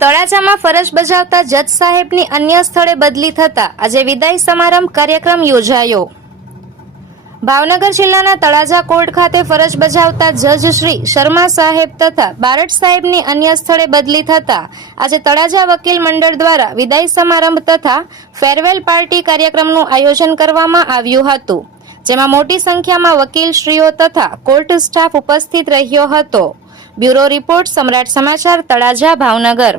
તળાજામાં ફરજ બજાવતા જજ સાહેબની અન્ય સ્થળે બદલી થતા આજે વિદાય સમારંભ કાર્યક્રમ યોજાયો. ભાવનગર જિલ્લાના તળાજા કોર્ટ ખાતે ફરજ બજાવતા જજ શ્રી શર્મા સાહેબ તથા બારડ સાહેબની અન્ય સ્થળે બદલી થતા આજે તળાજા વકીલ મંડળ દ્વારા વિદાય સમારંભ તથા ફેરવેલ પાર્ટી કાર્યક્રમનું આયોજન કરવામાં આવ્યું હતું, જેમાં મોટી સંખ્યામાં વકીલશ્રીઓ તથા કોર્ટ સ્ટાફ ઉપસ્થિત રહ્યો હતો. બ્યુરો રિપોર્ટ સમ્રાટ સમાચાર તળાજા, ભાવનગર.